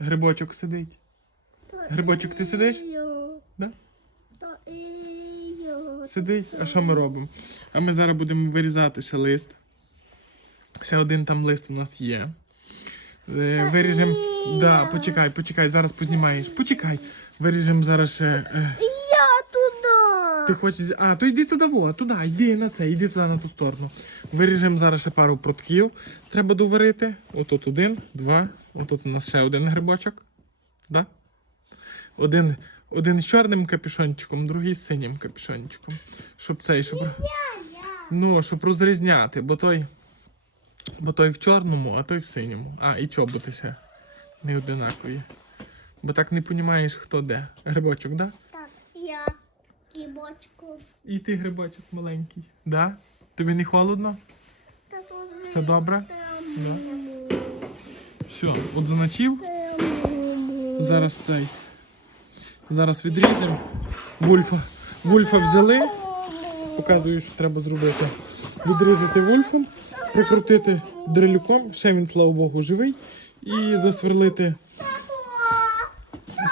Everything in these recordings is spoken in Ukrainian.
Грибочок сидить. Грибочок, ти сидиш? Да? Сидить. А що ми робимо? А ми зараз будемо вирізати ще лист. Ще один там лист у нас є. Е, Виріжемо. Да, почекай, почекай, зараз познімаєш. Почекай. Виріжемо зараз ще. е, Я туда. Ти хочеш. А, то йди туди, во, туди, йди на це, йди туди на ту сторону. Виріжемо зараз ще пару протків. Треба доварити. Отут один, два. Отут у нас ще один грибочок. Да? Один, один з чорним капюшончиком, другий з синім капюшончиком. Щоб цей, щоб. Ну, щоб розрізняти, бо той. Бо той в чорному, а той в синьому. А, і чоботи ще не одинакові. Бо так не розумієш, хто де. Грибочок, да? Так, я кибочку. І ти грибочок маленький. Да? Тобі не холодно? Та Все добре? Да. Все, одзначив. Зараз цей. Зараз відріжемо. Вульфа. Вульфа взяли. Показую, що треба зробити. Відрізати вульфом, прикрутити дрелюком, ще він, слава Богу, живий. І засверлити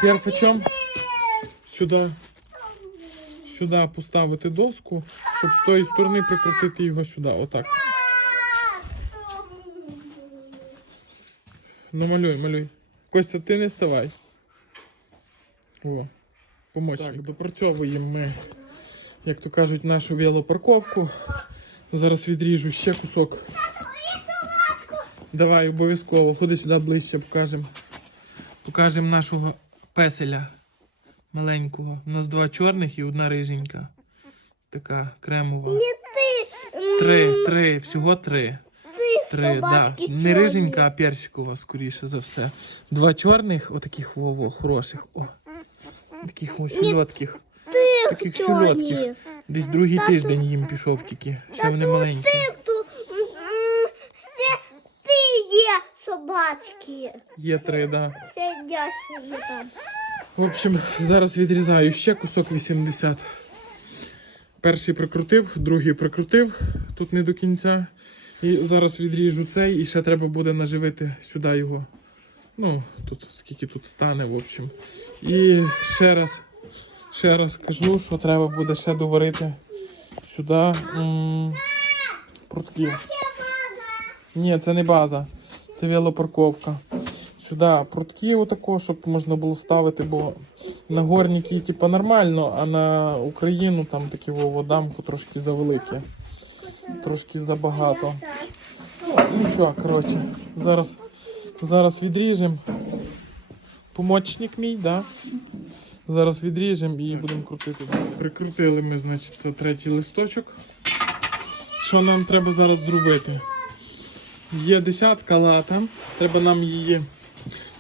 перфачом сюди. Сюди поставити доску, щоб з тої сторони прикрутити його сюди. Отак. Ну малюй, малюй. Костя, ти не ставай. О, помощник. Так, допрацьовуємо ми, як то кажуть, нашу велопарковку. Зараз відріжу ще кусок. Давай, обов'язково. Ходи сюди ближче, покажемо. Покажемо нашого песеля маленького. У нас два чорних і одна риженька. Така кремова. Три, три, всього три. Три, да. собачки Не риженька, а персикова, скоріше за все. Два чорних, отаких вово, хороших. О. Таких ось сюльотких. Ти Таких сюльотких. Десь другий тиждень їм пішов тільки. Ще вони маленькі. М, м, Все ти є собачки. Є три, да. Сидять собі там. В общем, зараз відрізаю ще кусок 80. Перший прикрутив, другий прикрутив, тут не до кінця. І зараз відріжу цей, і ще треба буде наживити сюди його. Ну, тут скільки тут стане, в общем. І ще раз, ще раз кажу, що треба буде ще доварити сюди м, прутки. Ні, це не база, це велопарковка. Сюди прутки отако, щоб можна було ставити, бо на горніки типу, нормально, а на Україну там такі водамку трошки завеликі. Трошки забагато. Ну, нічого, коротше, зараз, зараз відріжемо. Помочник мій, да? Зараз відріжемо і будемо крутити. Прикрутили ми, значить, це третій листочок. Що нам треба зараз зробити? Є десятка лата, треба нам її.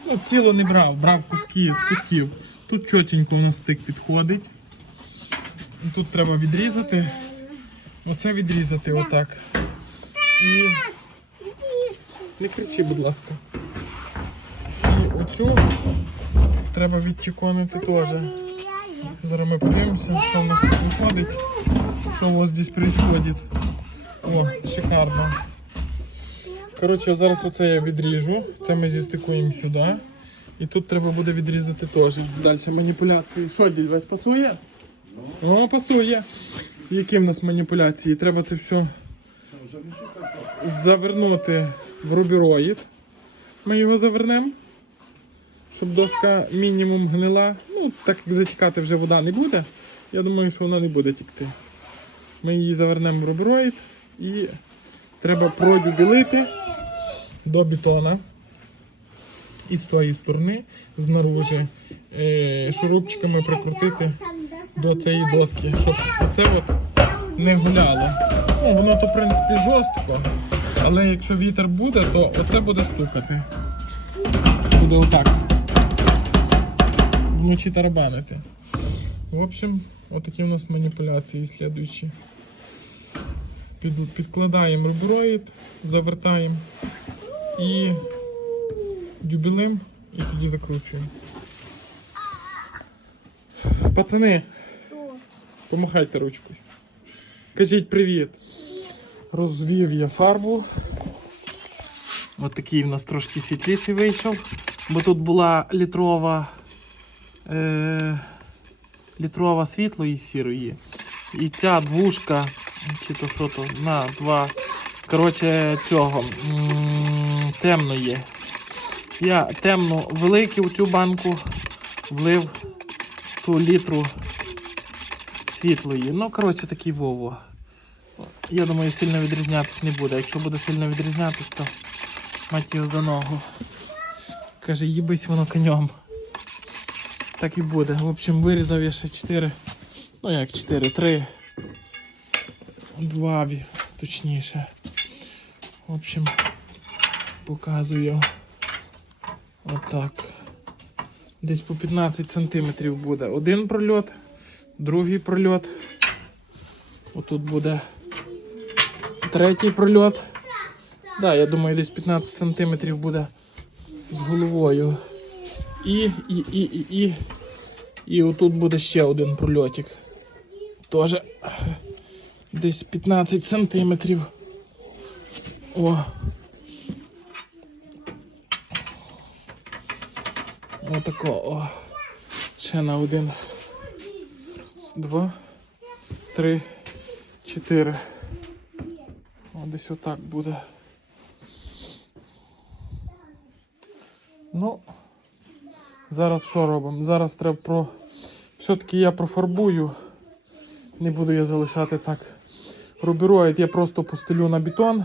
Ну, ціло не брав, брав куски з кусків. Тут чотенько у нас стик підходить. Тут треба відрізати. Оце відрізати отак. І. Не кричи, будь ласка. І оцю треба відчеконити теж. Зараз ми подивимося, що в нас тут виходить, що у вас здесь происходит. О, шикарно. Коротше, зараз оце я відріжу. Це ми зістикуємо сюди. І тут треба буде відрізати теж. Далі маніпуляції. Що, дідь, весь пасує? О, пасує. Які в нас маніпуляції? Треба це все завернути в рубіроїд. Ми його завернемо, щоб доска мінімум гнила. Ну, так як затікати вже вода не буде. Я думаю, що вона не буде тікти. Ми її завернемо в рубіроїд і треба продюбілити до бетона. І з тої сторони, знаружи, е, шурупчиками прикрутити до цієї доски, щоб оце от не гуляло. Ну, воно то, в принципі, жорстко, але якщо вітер буде, то оце буде стукати. Буде отак. Вночі тарабанити. В общем, отакі у нас маніпуляції слідуючі. Під, підкладаємо рубероїд, завертаємо і дюбелем і тоді закручуємо. Пацани, помахайте ручкою. Кажіть привіт. Розвів я фарбу. От такий в нас трошки світліший вийшов. Бо тут була літрова, е, літрова світлої сірої. І ця двушка, чи то що то, на два. Коротше, цього м, темної. Я темну велику у цю банку влив ту літру світлої. Ну, коротше, такий Вово. Я думаю, сильно відрізнятися не буде. Якщо буде сильно відрізнятися, то мать його за ногу. Каже, їбись воно конем. Так і буде. В общем, вирізав я ще 4. Ну як 4, 3. 2 точніше. В общем, показую. Отак. Десь по 15 сантиметрів буде один прольот, другий прольот. Отут буде третій прольот. Да, я думаю, десь 15 сантиметрів буде з головою. І, і, і, і, і. І отут буде ще один прольотик. Теж десь 15 сантиметрів. О. Отако, о. Ще на один. Два, три, чотири. О, десь отак буде. Ну, зараз що робимо? Зараз треба про. Все-таки я профарбую. Не буду я залишати так. Рубероїд я просто постелю на бетон.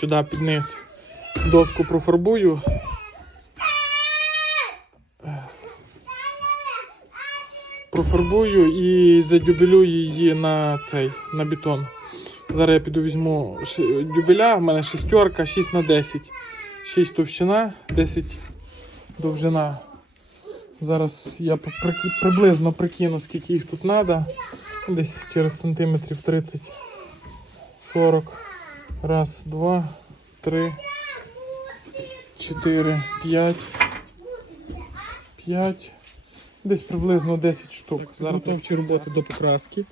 Сюди під низ доску профарбую. Профарбую і задюбелю її на цей, на бетон. Зараз я піду візьму дюбеля, в мене шістерка, 6 на 10. 6 товщина, 10 довжина. Зараз я приблизно прикину, скільки їх тут треба. Десь через сантиметрів 30. 40. Раз, два, три, чотири, п'ять. П'ять. Десь приблизно 10 штук. Зараз готовчі роботи до покраски.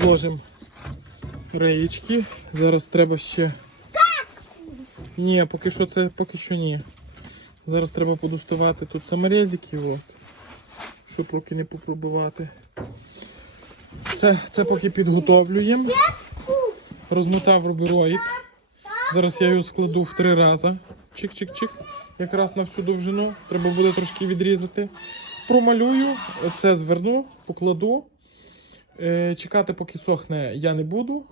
Ложимо реєчки. Зараз треба ще. Ні, поки що це поки що ні. Зараз треба подоставати тут саморезики, от, щоб руки не попробувати. Це, це поки підготовлюємо. Розмотав рубероїд. Зараз я його складу в три рази. Чик-чик-чик. Якраз на всю довжину. Треба буде трошки відрізати. Промалюю, це зверну, покладу. Е, чекати, поки сохне, я не буду.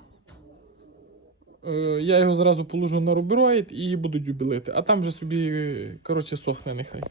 Е, я його зразу положу на рубероїд і буду дюбілити. А там вже собі, коротше, сохне нехай.